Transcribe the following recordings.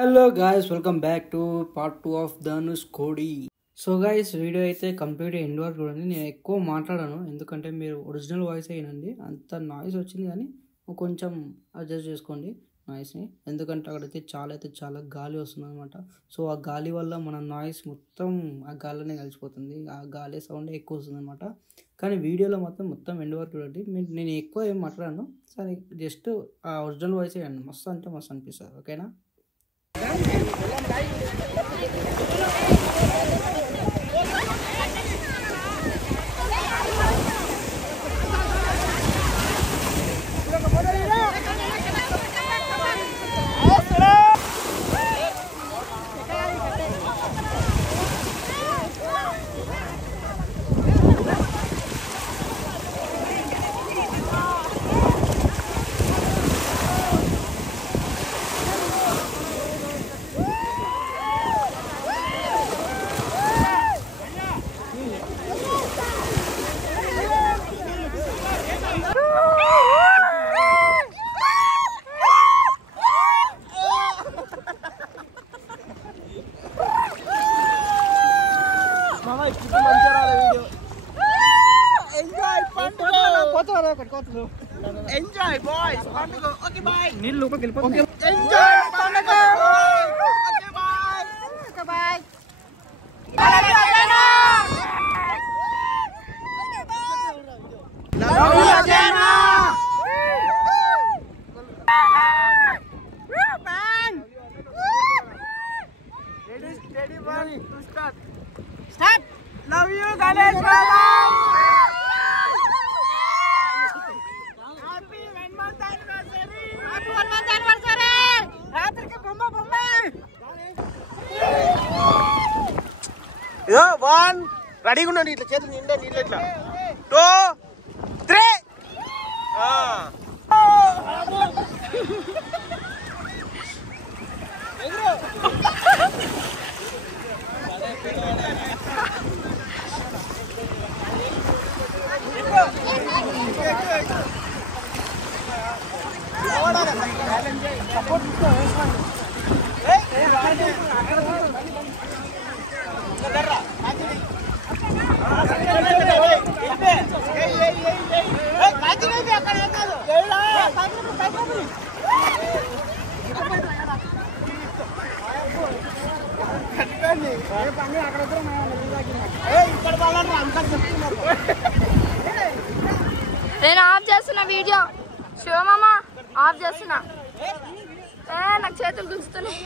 Hello guys, welcome back to part 2 of Dhanush కోడి. So guys, video అయితే complete end వరకు చూడండి. నేను ఎక్కువ మాట్లాడాను ఎందుకంటే మీరు ఒరిజినల్ వాయిస్ అయినండి. అంత నాయిస్ వచ్చింది కానీ కొంచెం అడ్జస్ట్ చేసుకోండి నాయిస్ని, ఎందుకంటే అక్కడైతే చాలా గాలి వస్తుంది అనమాట. సో ఆ గాలి వల్ల మన నాయిస్ మొత్తం ఆ గాలిలోనే కలిసిపోతుంది, ఆ గాలి సౌండ్ ఎక్కువ వస్తుంది అనమాట. కానీ వీడియోలో మొత్తం ఎండ్ వరకు చూడండి. నేను ఎక్కువ ఏం మాట్లాడాను, సరే జస్ట్ ఆ ఒరిజినల్ వాయిస్ వేయండి. మస్తు అంటే మస్తు అనిపిస్తుంది. ఓకేనా? Enjoy boys, పండుగ. Okay bye. నీళ్ళు లోపలికి వెళ్ళిపోతుంది. Enjoy పండుగ. Okay bye. Okay bye. Ready one to start. Start. Love you Ganesh Baba. ఇదో 1 రెడీగా ఉండండి. ఇట్లా చేతులు నిండా నీళ్ళు ఇట్లా 2 3 నేను ఆఫ్ చేస్తున్నా వీడియో. శివమామ ఆఫ్ చేస్తున్నా. నాకు చేతులు గుంజుతున్నాయి.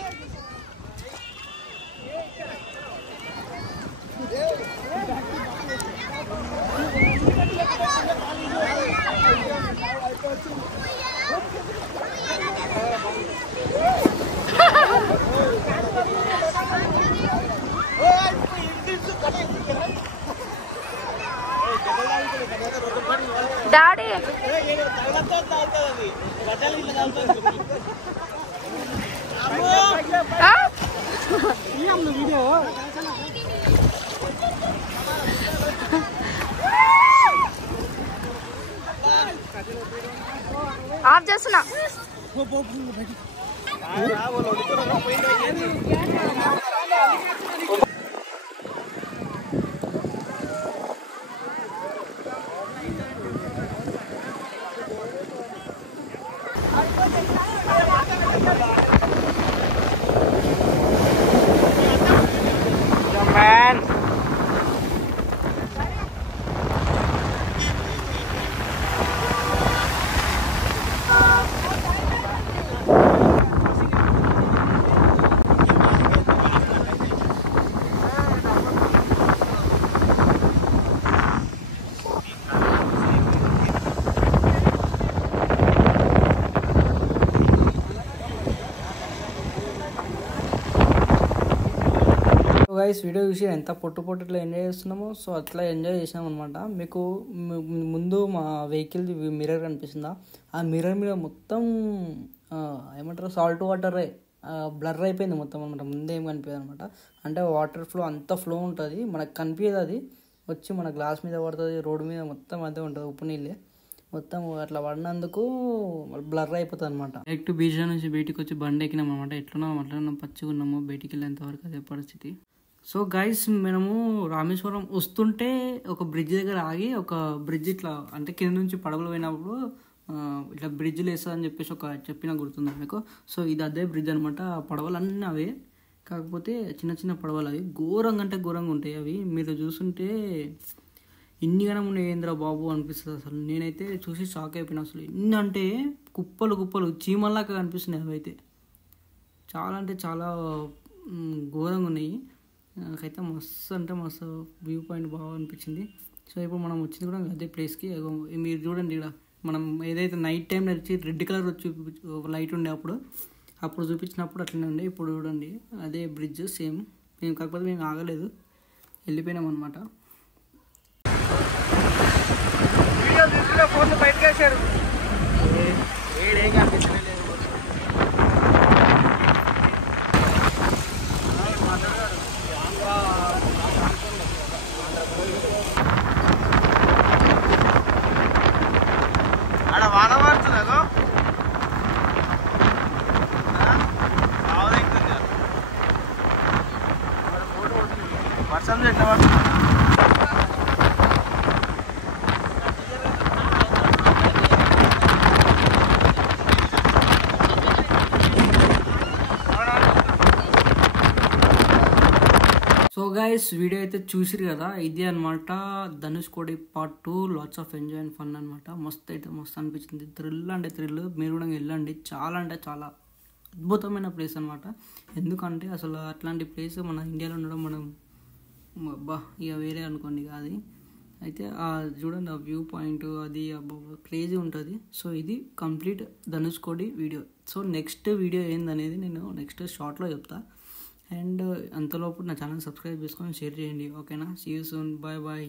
డాడీ ఆఫ్ చేస్తున్నా. గైస్, వీడియో చూసి ఎంత పొట్టులో ఎంజాయ్ చేస్తున్నామో సో అట్లా ఎంజాయ్ చేసినాం అనమాట. మీకు ముందు మా వెహికల్ మిర్రర్ కనిపిస్తుందా? ఆ మిర్రర్ మీద మొత్తం ఏమంటారు సాల్ట్ వాటరే బ్లర్ అయిపోయింది మొత్తం అనమాట. ముందే ఏం కనిపించదు అనమాట. అంటే వాటర్ ఫ్లో అంత ఫ్లో ఉంటుంది, మనకు కనిపించదు. అది వచ్చి మన గ్లాస్ మీద పడుతుంది, రోడ్డు మీద మొత్తం అదే ఉంటుంది, ఉప్పు నీళ్ళే. మొత్తం అట్లా పడినందుకు బ్లర్ అయిపోతుంది అనమాట. డైరెక్ట్ బీచ్ నుంచి బయటికి వచ్చి బండి ఎక్కినాం అనమాట. ఎట్లున్నాం అట్లా పచ్చిగా ఉన్నాము, బయటికి వెళ్ళేంత వరకు అదే పరిస్థితి. సో గైస్ మనము రామేశ్వరం వస్తుంటే ఒక బ్రిడ్జ్ దగ్గర ఆగి, ఒక బ్రిడ్జ్ ఇట్లా అంటే కింద నుంచి పడవలు పోయినప్పుడు ఇట్లా బ్రిడ్జ్లు వేస్తుందని చెప్పేసి ఒక చెప్పిన గుర్తుంది మీకు. సో ఇది అదే బ్రిడ్జ్ అనమాట. పడవలు అన్నీ అవే, కాకపోతే చిన్న చిన్న పడవలు అవి ఘోరంగా అంటే ఘోరంగా ఉంటాయి. అవి మీరు చూస్తుంటే ఇన్ని గనం ఉన్నాయి ఏంద్రా బాబు అనిపిస్తుంది. అసలు నేనైతే చూసి షాక్ అయిపోయినా. అసలు ఎన్ని అంటే కుప్పలు కుప్పలు చీమల్లాగా కనిపిస్తున్నాయి. అవి అయితే చాలా అంటే చాలా ఘోరంగా ఉన్నాయి. నాకైతే మస్తు అంటే మస్తు వ్యూ పాయింట్ బాగా అనిపించింది. సో ఇప్పుడు మనం వచ్చింది కూడా అదే ప్లేస్కి. మీరు చూడండి ఇక్కడ మనం ఏదైతే నైట్ టైంలో వచ్చి రెడ్ కలర్ వచ్చి లైట్ ఉండే అప్పుడు చూపించినప్పుడు అట్లనే ఉండే. ఇప్పుడు చూడండి అదే బ్రిడ్జ్ సేమ్. మేము కాకపోతే మేము ఆగలేదు, వెళ్ళిపోయినాం అనమాట. వీడియో తీసుకునే ఫోన్ బయటకు వేసారు. ఆడ వాన పడుతుందో వర్షం ఎట్లా పడుతుంది. సో గైస్ వీడియో అయితే చూసిరు కదా, ఇదే అనమాట Dhanushkodi part 2. Lots of enjoy and fun అనమాట. మస్తు అయితే మస్తు అనిపించింది. థ్రిల్ అంటే థ్రిల్. మీరు కూడా వెళ్ళండి. చాలా అంటే చాలా అద్భుతమైన ప్లేస్ అనమాట. ఎందుకంటే అసలు అట్లాంటి ప్లేస్ మన ఇండియాలో ఉండడం మనం అబ్బా ఇక వేరే అనుకోండి అది. అయితే చూడండి ఆ వ్యూ పాయింట్ అది క్రేజీ ఉంటుంది. సో ఇది complete Dhanushkodi video. So next video ఏందనేది నేను నెక్స్ట్ షార్ట్లో చెప్తా. అండ్ అంతలోపు నా ఛానల్ సబ్స్క్రైబ్ చేసుకొని షేర్ చేయండి. ఓకేనా? See you soon. Bye bye.